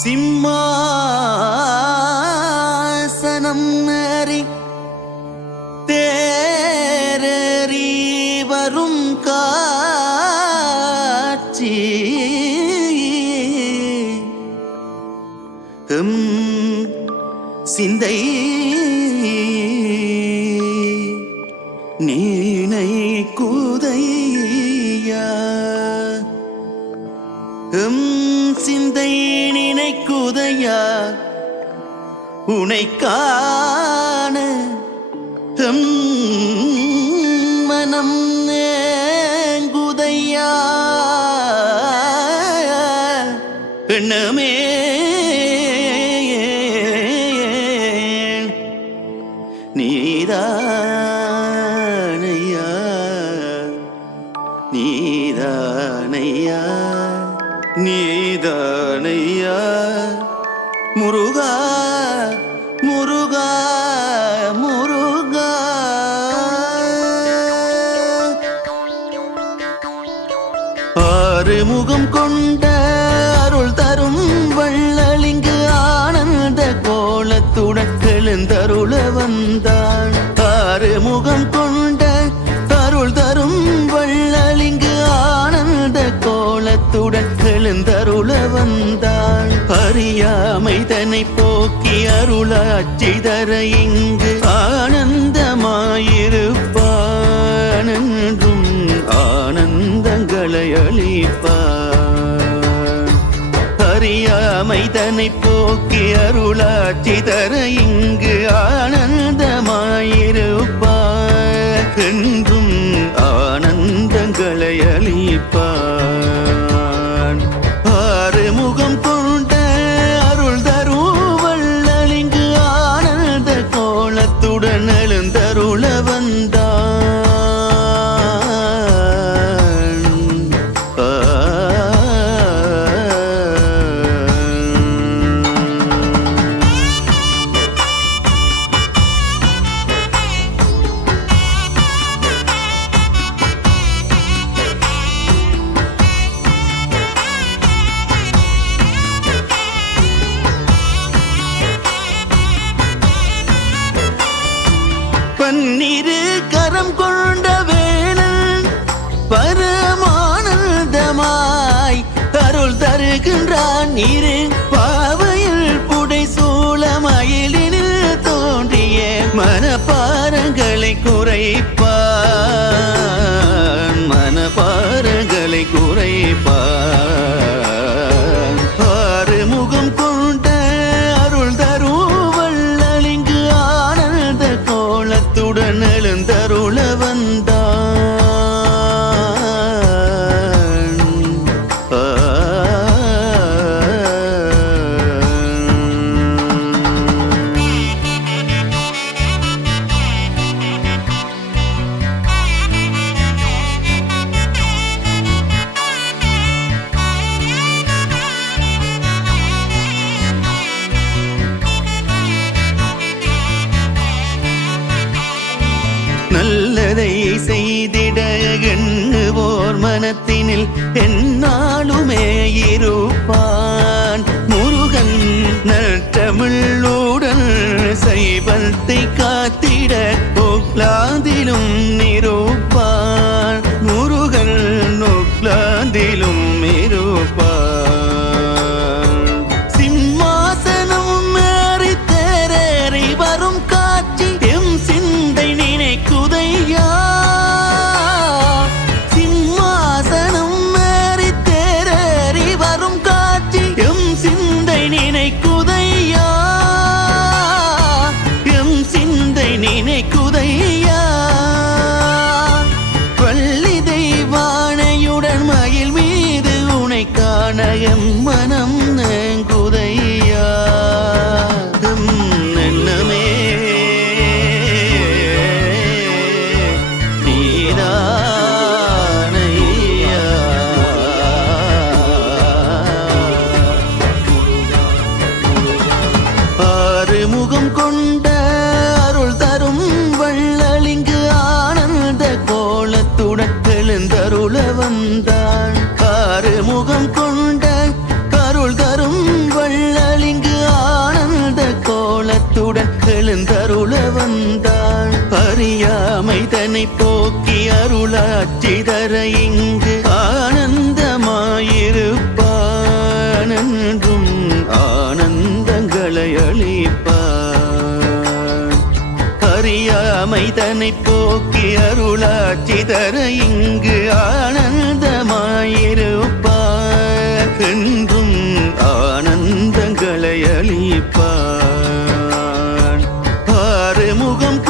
சிம்மாசனம் ஏறி தேரறி வரும் காட்சி சிந்தை நீனை குதையா சிந்தை நினைக்குதையா உனை காண மனம் நேங்குதையா எண்ணமே நீதானையா நீதானையா நீதானையா முருகா முருகா முருகா ஆறுமுகம் கொண்ட அருள் தரும் வள்ளலிங்கு ஆனந்த கோலத்துடன் எழுந்தருள வந்தான். ஆறுமுகம் கொண்ட அருள் தரும் வள்ளலிங்கு ஆனந்த கோலத்துடன் எழுந்தருள வந்தான். அறியாமை தன்னை போக்கி அருளாட்சி தர இங்கு ஆனந்தமாயிருப்பான் என்றும் ஆனந்தங்களை அளிப்பான். அறியாமை தன்னை போக்கி அருளாட்சி தர இங்கு ஆனந்தமாயிருப்பான் என்றும் ஆனந்தங்களை அளிப்பான். ஆறுமுகம் கொண்ட அருள் தரும் வள்ளலிங்கு ஆனந்த கோலத்துடன் எழுந்தருள வந்தான். பன்னிரு கரம் கொண்ட வேணன் பரமானந்தமாய் அருள் தருகின்றான். இரு பாவையில் புடை சூழமயிலினில் தோன்றிய மனப்பாரங்களை குறைப்பான். மனப்பாரங்களை குறைப்பான். ஆறுமுகம் கொண்ட அருள் தரும் வள்ளலிங்கு ஆனந்த கோலத்துடன் எழுந்தருள வந்தான். நல்லதை செய்திட எண்ணுவோர் மனத்தினில் எந்நாளுமே இருப்பான். முருகன் நற்றமிழுடன் சைவத்தை காத்திட ஒக்லாந்திலும் இருப்பான். முருகன் ஒக்லாந்திலும் இருப்பான். சிம்மாசனம் ஏறி தேரேறி வரும் காட்சி எம் சிந்தை நினைக்குதையா. சிம்மாசனம் ஏறி தேரேறி வரும் காட்சி எம் சிந்தை நினைக்குதையா. எம் சிந்தை நினைக்குதையா. வள்ளி தெய்வானையுடன் மயில் மீது உனை காண எம் மனம் நேங்குதையா. எண்ணமே முகம் கொண்ட அருள் தரும் வள்ளலிங்கு ஆனந்த கோலத்துடன் எழுந்தருள வந்தான். ஆறுமுகம் கொண்ட அருள் தரும் வள்ளலிங்கு அருளாட்சி தர இங்கு ஆனந்தமாயிருப்பான் என்றும் ஆனந்தங்களை அளிப்பான் அறியாமை தன்னை போக்கி அருளாட்சி தர இங்கு ஆனந்தமாயிருப்பான் என்றும் ஆனந்தங்களை அளிப்பான் ஆறுமுகம்